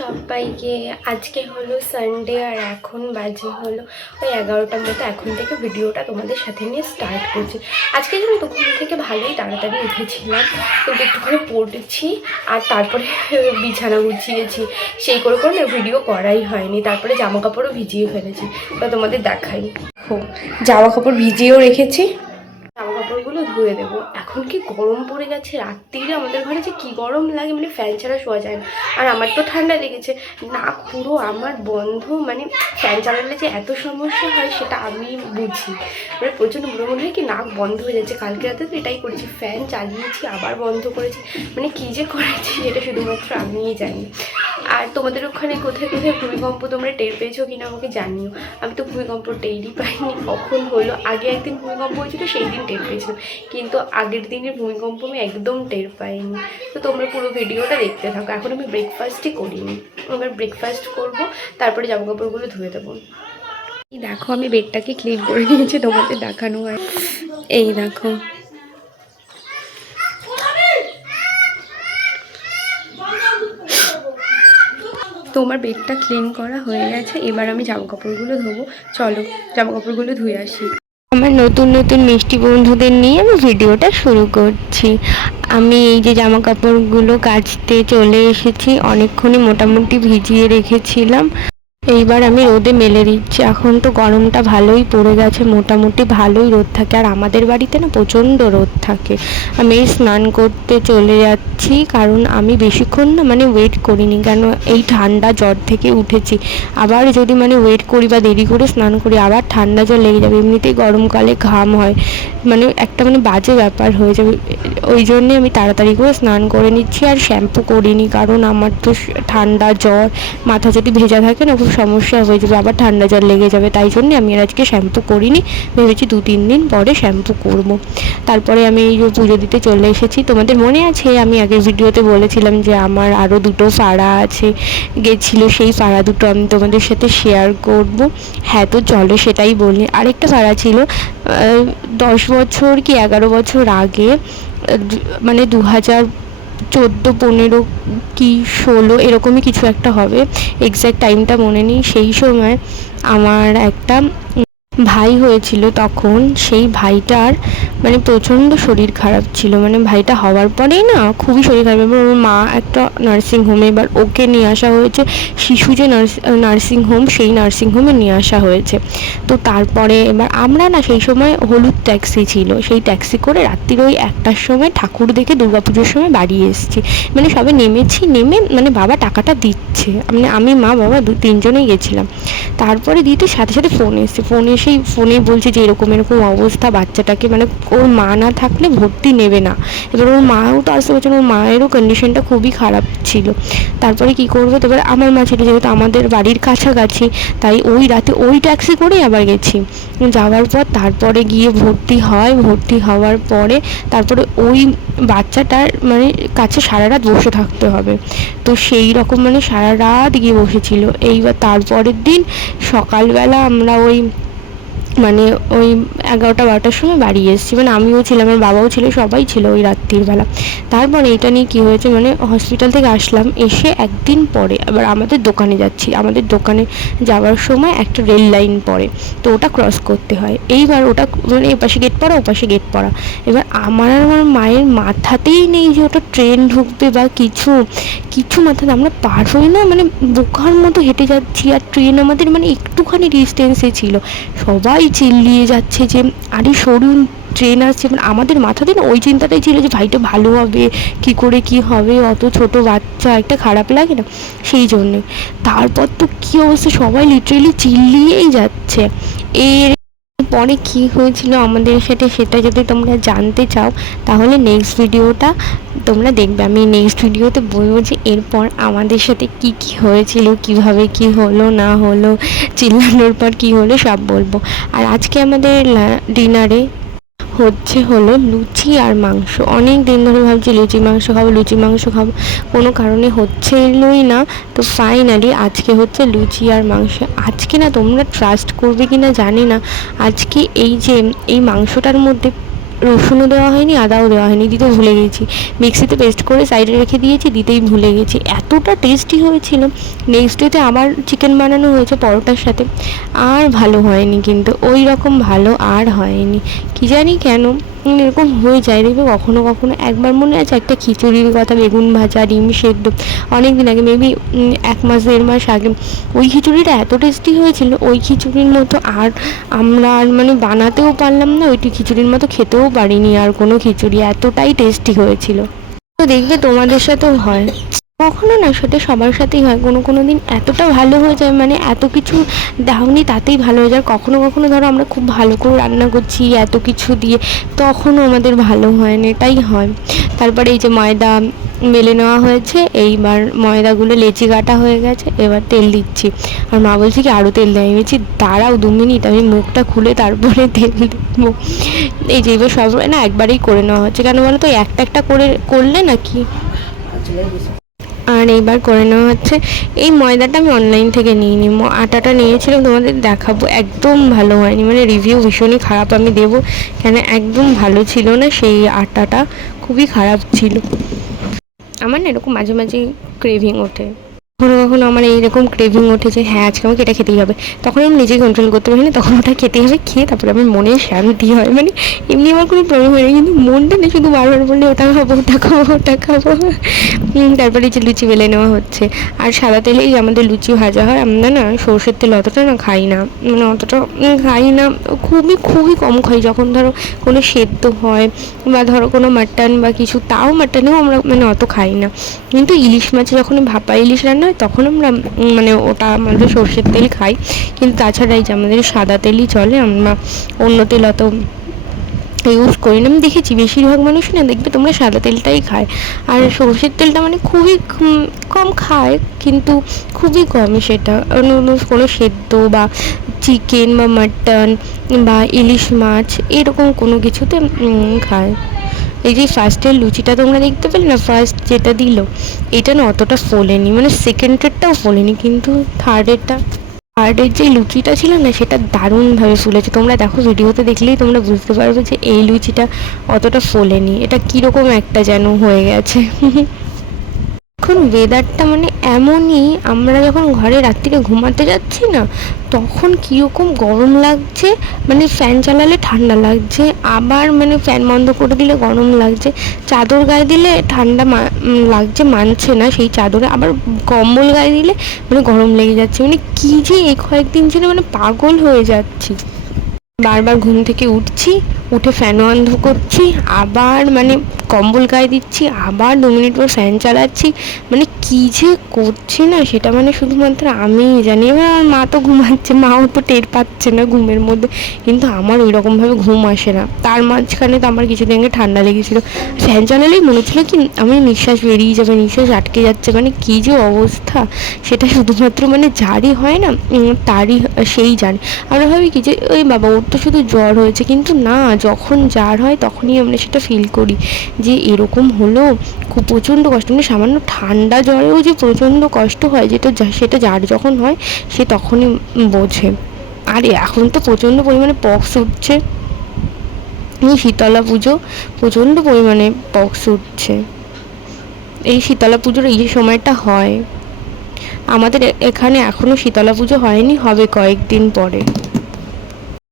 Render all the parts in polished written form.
সবাইকে। আজকে হলো সানডে আর এখন বাজে হলো ওই 11টার মতো। এখন থেকে ভিডিওটা তোমাদের সাথে নিয়ে স্টার্ট করছি। আজকে কিন্তু ঘুম থেকে ভালোই তাড়াতাড়ি উঠেছিলাম, কিন্তু একটুখানি পড়েছি আর তারপরে বিছানা গুছিয়েছি। সেই করে করে না ভিডিও করাই হয়নি। তারপরে জামা কাপড়ও ভিজিয়ে ফেলেছি, বা তোমাদের দেখাই। জামা কাপড় ভিজিয়েও রেখেছি, জামা কাপড়গুলো ধুয়ে দেবো। এখন কি গরম পড়ে গেছে, রাত্রিরে আমাদের ঘরে যে কি গরম লাগে, মানে ফ্যান ছাড়া শোয়া যায় না। আর আমার তো ঠান্ডা লেগেছে, নাক পুরো আমার বন্ধ। মানে ফ্যান চালালে যে এত সমস্যা হয় সেটা আমি বুঝি। মানে প্রচণ্ড মনে হয় কি নাক বন্ধ হয়ে যাচ্ছে। কালকে রাতে তো এটাই করেছি, ফ্যান চালিয়েছি আবার বন্ধ করেছি। মানে কী যে করেছি এটা শুধুমাত্র আমিই জানি। আর তোমাদের ওখানে কোথায় কোথায় ভূমিকম্প তোমরা টের পেয়েছো কিনা আমাকে জানিও। আমি তো ভূমিকম্প টেরই পাইনি, কখন হলো। আগে একদিন ভূমিকম্প হয়েছিল, সেই দিন টের পেয়েছিলাম, কিন্তু আগের দিনের ভূমিকম্প আমি একদম টের পাইনি। তো তোমরা পুরো ভিডিওটা দেখতে থাকো। এখন আমি ব্রেকফাস্টই করিনি, এবার ব্রেকফাস্ট করবো, তারপরে জামা কাপড়গুলো ধুয়ে দেবো। এই দেখো আমি বেডটাকে ক্লিন করে নিয়েছি, তোমাদের দেখানো হয়। এই দেখো তোমার বেডটা ক্লিন করা হয়ে গেছে। এবার আমি জামা কাপড়গুলো ধোবো। চলো জামা কাপড়গুলো ধুয়ে আসি। আমার নতুন নতুন মিষ্টি বন্ধুদের নিয়ে আমি ভিডিওটা শুরু করছি। আমি এই যে জামা কাপড়গুলো কাচতে চলে এসেছি, অনেকক্ষণই মোটামুটি ভিজিয়ে রেখেছিলাম। এইবার আমি রোদে মেলে দিচ্ছি। এখন তো গরমটা ভালোই পড়ে গেছে, মোটামুটি ভালোই রোদ থাকে। আর আমাদের বাড়িতে না প্রচণ্ড রোদ থাকে। আমি স্নান করতে চলে যাচ্ছি, কারণ আমি বেশিক্ষণ না মানে ওয়েট করিনি, কেন এই ঠান্ডা জ্বর থেকে উঠেছি। আবার যদি মানে ওয়েট করি বা দেরি করে স্নান করি আবার ঠান্ডা জ্বর লেগে যাবে। এমনিতেই গরমকালে ঘাম হয়, মানে একটা মানে বাজে ব্যাপার হয়ে যাবে। ওই জন্যে আমি তাড়াতাড়ি করে স্নান করে নিচ্ছি। আর শ্যাম্পু করিনি, কারণ আমার তো ঠান্ডা জ্বর, মাথা যদি ভেজা থাকে না খুব সমস্যা হয়ে যাবে, আবার ঠান্ডা জল লেগে যাবে। তাই জন্যে আমি আর আজকে শ্যাম্পু করিনি, ভেবেছি 2-3 দিন পরে শ্যাম্পু করব। তারপরে আমি এই পুজো দিতে চলে এসেছি। তোমাদের মনে আছে আমি আগের ভিডিওতে বলেছিলাম যে আমার আরও 2টো ফাড়া আছে, গেছিলো, সেই ফাড়া দুটো আমি তোমাদের সাথে শেয়ার করব। হ্যাঁ, তো চলো সেটাই বলি। আরেকটা ফাড়া ছিল 10 বছর কি 11 বছর আগে, মানে 2014-15 কি 16 এরকমই কিছু একটা হবে, এক্স্যাক্ট টাইমটা মনে নেই। সেই সময় আমার একটা ভাই হয়েছিল তখন। সেই ভাইটার মানে প্রচণ্ড শরীর খারাপ ছিল, মানে ভাইটা হওয়ার পরেই না খুবই শরীর খারাপ। এবার ওর মা একটা নার্সিংহোমে, এবার ওকে নিয়ে আসা হয়েছে শিশু যে নার্সিংহোম, সেই নার্সিংহোমে নিয়ে আসা হয়েছে। তো তারপরে এবার আমরা না সেই সময় হলুদ ট্যাক্সি ছিল, সেই ট্যাক্সি করে রাত্রির ওই 1টার সময় ঠাকুর দেখে দুর্গাপুজোর সময় বাড়ি এসেছি। মানে সবে নেমেছি, নেমে মানে বাবা টাকাটা দিচ্ছে, মানে আমি মা বাবা 2-3জনেই গেছিলাম। তারপরে দিতে সাথে সাথে ফোন এসছে, ফোনে বলছে যে এরকম এরকম অবস্থা, বাচ্চাটাকে মানে ওর মা না থাকলে ভর্তি নেবে না। এবার ওর মাও তো আসতে পারছে না, ওর মায়েরও কন্ডিশনটা খুবই খারাপ ছিল। তারপরে কি করবো, তারপরে আমার মা ছিল যেহেতু আমাদের বাড়ির কাছাকাছি, তাই ওই রাতে ওই ট্যাক্সি করেই আবার গেছি। যাওয়ার পর তারপরে গিয়ে ভর্তি হওয়ার পরে তারপরে ওই বাচ্চাটার মানে কাছে সারা রাত বসে থাকতে হবে। তো সেই রকম মানে সারা রাত গিয়ে বসেছিল। এইবার তারপরের দিন সকালবেলা আমরা ওই 11টা-12টার সময় বাড়ি এসেছি। মানে আমিও ছিলাম, আমার বাবাও ছিল, সবাই ছিল ওই রাত্রিবেলা। তারপরে এটা নিয়ে কী হয়েছে, মানে হসপিটাল থেকে আসলাম, এসে একদিন পরে আবার আমাদের দোকানে যাচ্ছি। আমাদের দোকানে যাওয়ার সময় একটা রেল লাইন পড়ে, তো ওটা ক্রস করতে হয়। এইবার ওটা মানে এপাশে গেট পড়া, ওপাশে গেট পড়া। এবার আমার মায়ের মাথাতেই নেই যে ওটা ট্রেন ঢুকবে বা কিছু মাথাতে। আমরা পার হই না, মানে বোকার মতো হেঁটে যাচ্ছি, আর ট্রেন আমাদের মানে একটুখানি ডিস্টেন্সে ছিল। সবাই চিল্লিয়ে যাচ্ছে যে আরে সরুন, ট্রেন আসছে। মানে আমাদের মাথাতে না ওই চিন্তাটাই ছিল যে ভাইটা ভালো হবে কি করে, কি হবে, অত ছোট বাচ্চা, একটা খারাপ লাগে না, সেই জন্যে। তারপর তো কী অবস্থা, সবাই লিটারেলি চিল্লিয়েই যাচ্ছে। এর পরে কী হয়েছিল আমাদের সাথে সেটা যদি তোমরা জানতে চাও তাহলে নেক্সট ভিডিওটা তোমরা দেখবে। আমি নেক্সট ভিডিওতে বলবো যে এরপর আমাদের সাথে কি কি হয়েছিল, কিভাবে কি হলো না হলো, চিল্লানোর পর কি হলো সব বলবো। আর আজকে আমাদের ডিনারে হলো লুচি আর মাংস। অনেক দিন ধরে ভাবছি লুচি মাংস খাবো, কোনো কারণে হচ্ছিলই না। তো ফাইনালি আজকে হচ্ছে লুচি আর মাংস। আজকে না তোমরা ট্রাস্ট করবে কি না জানি না, আজকে এই যে এই মাংসটার মধ্যে রসুনও দেওয়া হয়নি, আদাও দেওয়া হয়নি, দিতে ভুলে গেছি। মিক্সিতে পেস্ট করে সাইডে রেখে দিয়েছি, দিতেই ভুলে গেছি। এতটা টেস্টি হয়েছিল। নেক্সট ডেতে আবার চিকেন বানানো হয়েছে পরোটার সাথে, আর ভালো হয়নি, কিন্তু ওই রকম ভালো আর হয়নি। কী জানি কেন এরকম হয়ে যায়, দেখবে কখনো কখনো। একবার মনে আছে একটা খিচুড়ির কথা, বেগুন ভাজা, ডিম সেদ্ধ, অনেক দিন আগে, মেবি 1 মাস 1.5 মাস আগে। ওই খিচুড়িটা এত টেস্টি হয়েছিল, ওই খিচুড়ির মতো আর আমরা আর মানে বানাতেও পারলাম না, ওইটি খিচুড়ির মতো খেতেও পারিনি আর কোনো খিচুড়ি, এতটাই টেস্টি হয়েছিল। তো দেখবে তোমাদের সাথেও হয় কখনো না, সেটা সবার সাথেই হয়। কোনো কোনো দিন এতটা ভালো হয়ে যায়, মানে এত কিছু দাওনি তাতেই ভালো হয়ে যায়। কখনো কখনো ধরো আমরা খুব ভালো করে রান্না করছি এত কিছু দিয়ে, তখনও আমাদের ভালো হয় না, এটাই হয়। তারপরে এই যে ময়দা মেলে নেওয়া হয়েছে, এইবার ময়দাগুলো লেচি কাটা হয়ে গেছে, এবার তেল দিচ্ছি। আর মা বলছে কি আরও তেল দেয়, আমি বলছি দাঁড়াও 2 মিনিট, আমি মুখটা খুলে তারপরে তেল দেবো। এই যে এবার সব না একবারেই করে নেওয়া হচ্ছে, কেন বলো তো, একটা একটা করে করলে না কি। আর এইবার করে নেওয়া হচ্ছে। এই ময়দাটা আমি অনলাইন থেকে নিইনি, আটাটা নিয়েছিলাম, তোমাদের দেখাবো, একদম ভালো হয়নি, মানে রিভিউ ভীষণই খারাপ আমি দেবো, কেন একদম ভালো ছিল না, সেই আটাটা খুবই খারাপ ছিল। আমার না এরকম মাঝে মাঝে ক্রেভিং ওঠে, কখনো কখনো আমার এইরকম ক্রেভিং ওঠে যে হ্যাঁ আজকে আমাকে এটা খেতেই হবে, তখন আমি নিজেই কন্ট্রোল করতে পারি না, তখন ওটা খেতেই হবে, খেয়ে তারপরে আমার মনে শান্তি হয়। মানে এমনি আমার কোনো প্রবলেম হয় না, কিন্তু মনটা না শুধু বারবার বললে ওটা খাবো ওটা খাবো ওটা খাবো। তারপরে যে লুচি বেলে নেওয়া হচ্ছে, আর সাদা তেলেই আমাদের লুচি ভাজা হয়। আমরা না সর্ষের তেল অতটা না খাই না, মানে অতটা খাই না, খুবই খুবই কম খাই। যখন ধরো কোনো সেদ্ধ হয় বা ধরো কোনো মাটন বা কিছু, তাও মাটনেও আমরা মানে অত খাই না। কিন্তু ইলিশ মাছ যখন ভাপা ইলিশ রান্না হয় তখন আমরা মানে ওটা আমাদের সর্ষের তেল খাই, কিন্তু তাছাড়া এই যে আমাদের সাদা তেলই চলে, আমরা অন্য তেল অত ইউজ করি না। আমি দেখেছি বেশিরভাগ মানুষ না দেখবে তোমরা সাদা তেলটাই খায়, আর সর্ষের তেলটা মানে খুবই কম খায়, কিন্তু খুবই কম সেটা। অন্য কোনো সেদ্ধ বা চিকেন বা মাটন বা ইলিশ মাছ এরকম কোনো কিছুতে খায়। এই যে ফার্স্টের লুচিটা তোমরা দেখতে পেলে না, ফার্স্ট যেটা দিল এটা না অতটা ফোলেনি, মানে সেকেন্ডেরটাও ফোলেনি, কিন্তু থার্ডের যে লুচিটা ছিল না সেটা দারুণভাবে ফুলেছে। তোমরা দেখো ভিডিওতে দেখলেই তোমরা বুঝতে পারবে যে এই লুচিটা অতটা ফোলেনি, এটা কীরকম একটা যেন হয়ে গেছে। এখন ওয়েদারটা মানে এমনই, আমরা যখন ঘরে রাত্রিরে ঘুমাতে যাচ্ছি না তখন কীরকম গরম লাগছে, মানে ফ্যান চালালে ঠান্ডা লাগছে, আবার মানে ফ্যান বন্ধ করে দিলে গরম লাগছে, চাদর গায়ে দিলে ঠান্ডা লাগছে, মানছে না সেই চাদরে, আবার কম্বল গায়ে দিলে মানে গরম লেগে যাচ্ছে। মানে কী যে এই কয়েকদিন ছিল, মানে পাগল হয়ে যাচ্ছি। বারবার ঘুম থেকে উঠছি, উঠে ফ্যান বন্ধ করছি, আবার মানে কম্বল গায়ে দিচ্ছি, আবার 2 মিনিট পর ফ্যান চালাচ্ছি, মানে কী যে করছি না সেটা মানে শুধুমাত্র আমিই জানি। এবার আমার মা তো ঘুমাচ্ছে, মাও তো টের পাচ্ছে না ঘুমের মধ্যে, কিন্তু আমার ওই রকমভাবে ঘুম আসে না। তার মাঝখানে তো আমার কিছুদিন আগে ঠান্ডা লেগেছিলো, ফ্যান চালালেই মনে হচ্ছিলো কি আমি নিঃশ্বাস বেরিয়ে যাবে, নিঃশ্বাস আটকে যাচ্ছে, মানে কী যে অবস্থা সেটা শুধুমাত্র মানে যারই হয় না তারই সেই জানে। আমরা ভাবি কি যে ওই বাবা ওর তো শুধু জ্বর হয়েছে, কিন্তু না, যখন যার হয় তখনই আমরা সেটা ফিল করি যে এরকম হলো, খুব প্রচণ্ড কষ্ট, মানে সামান্য ঠান্ডা জ্বরেও যে প্রচণ্ড কষ্ট হয়, সেটা যার যখন হয় সে তখনই বোঝে। আর এখন তো প্রচণ্ড পরিমাণে পক্স উঠছে, এই শীতলা পুজো প্রচণ্ড পরিমাণে পক্স উঠছে। এই শীতলা পুজোর এই সময়টা হয় আমাদের এখানে, এখনও শীতলা পুজো হয়নি, হবে কয়েকদিন পরে।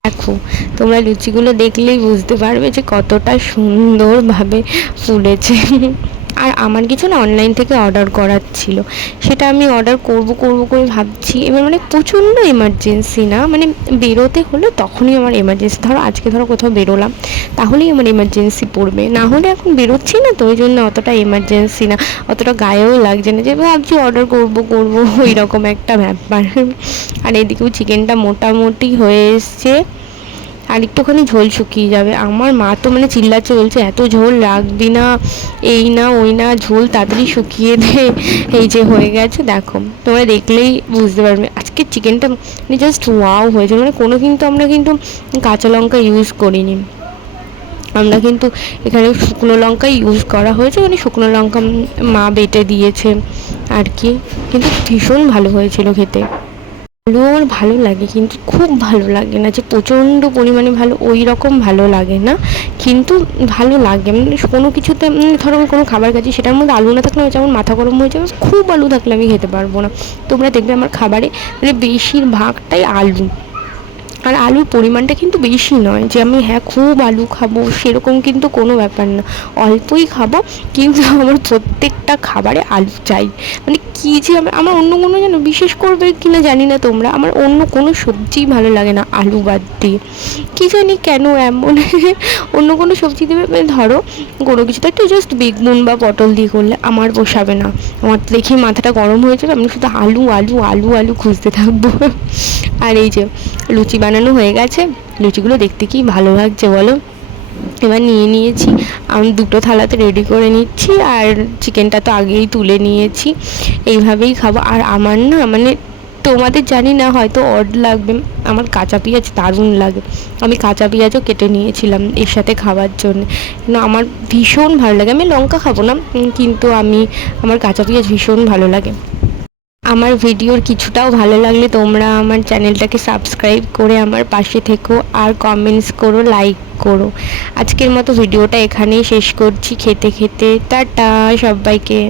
দেখো তোমরা লুচিগুলো দেখলেই বুঝতে পারবে যে কতটা সুন্দরভাবে ফুলেছে। আর আমার কিছু না অনলাইন থেকে অর্ডার করার ছিল, সেটা আমি অর্ডার করব করে ভাবছি। এবার মানে প্রচণ্ড এমার্জেন্সি না, মানে বেরোতে হলে তখনই আমার এমার্জেন্সি, ধরো আজকে ধরো কোথাও বেরোলাম তাহলেই আমার এমার্জেন্সি পড়বে, না হলে এখন বেরোচ্ছি না তো ওই জন্য অতটা এমার্জেন্সি না, অতটা গায়েও লাগছে না যে ভাবছি অর্ডার করবো ওই রকম একটা ব্যাপার। আর এদিকেও চিকেনটা মোটামুটি হয়ে এসছে, আর একটুখানি ঝোল শুকিয়ে যাবে। আমার মা তো মানে চিল্লাচ্ছে, বলছে এত ঝোল রাখবি না, এই না ওই না, ঝোল তাড়াতাড়ি শুকিয়ে দে। এই যে হয়ে গেছে দেখো, তোমরা দেখলেই বুঝতে পারবে। আজকে চিকেনটা মানে জাস্ট ওয়াও হয়েছে, মানে কিন্তু আমরা কিন্তু কাঁচা লঙ্কা ইউজ করিনি, আমরা কিন্তু এখানে শুকনো লঙ্কা ইউজ করা হয়েছে, মানে শুকনো লঙ্কা মা বেটে দিয়েছে আর কি, কিন্তু ভীষণ ভালো হয়েছিল খেতে। আলু আমার ভালো লাগে, কিন্তু খুব ভালো লাগে না যে প্রচণ্ড পরিমাণে ভালো, ওই রকম ভালো লাগে না, কিন্তু ভালো লাগে। মানে কোনো কিছুতে ধরো আমি কোনো খাবার খাচ্ছি, সেটার মধ্যে আলু না থাকলে আমার যেমন মাথা গরম হয়ে যাবে, খুব আলু থাকলে আমি খেতে পারবো না। তোমরা দেখবে আমার খাবারে মানে বেশিরভাগটাই আলু, আর আলুর পরিমাণটা কিন্তু বেশি নয় যে আমি খুব আলু খাবো, সেরকম কিন্তু কোনো ব্যাপার না, অল্পই খাবো, কিন্তু আমার প্রত্যেকটা খাবারে আলু চাই। মানে কী যে আমার অন্য কোনো যেন বিশেষ করবে কি না জানি না তোমরা, আমার অন্য কোনো সবজিই ভালো লাগে না আলু বাদ দিয়ে, কী জানি কেন এমন। অন্য কোনো সবজি দেবে, মানে ধরো কোনো কিছুতে একটু জাস্ট বেগুন বা পটল দিয়ে করলে আমার পোষাবে না, আমার তো দেখি মাথাটা গরম হয়ে যাবে, আমি শুধু আলু আলু আলু আলু খুঁজতে থাকবো। আর এই যে লুচি বানানো হয়ে গেছে, লুচিগুলো দেখতে কি ভালো লাগছে বলো। এবার নিয়ে নিয়েছি, আমি দুটো থালাতে রেডি করে নিচ্ছি, আর চিকেনটা তো আগেই তুলে নিয়েছি, এইভাবেই খাবো। আর আমার না মানে তোমাদের জানি না হয়তো অড লাগবে, আমার কাঁচা পেঁয়াজ দারুণ লাগে, আমি কাঁচা পেঁয়াজও কেটে নিয়েছিলাম এর সাথে খাওয়ার জন্য, কিন্তু আমার ভীষণ ভালো লাগে। আমি লঙ্কা খাবো না, কিন্তু আমার কাঁচা পেঁয়াজ ভীষণ ভালো লাগে। আমার ভিডিওর কিছুটাও ভালো লাগলে তোমরা আমার চ্যানেলটাকে সাবস্ক্রাইব করে আমার পাশে থেকো, আর কমেন্টস করো, লাইক করো। আজকের মতো ভিডিওটা এখানেই শেষ করছি, খেতে খেতে। টাটা সবাইকে।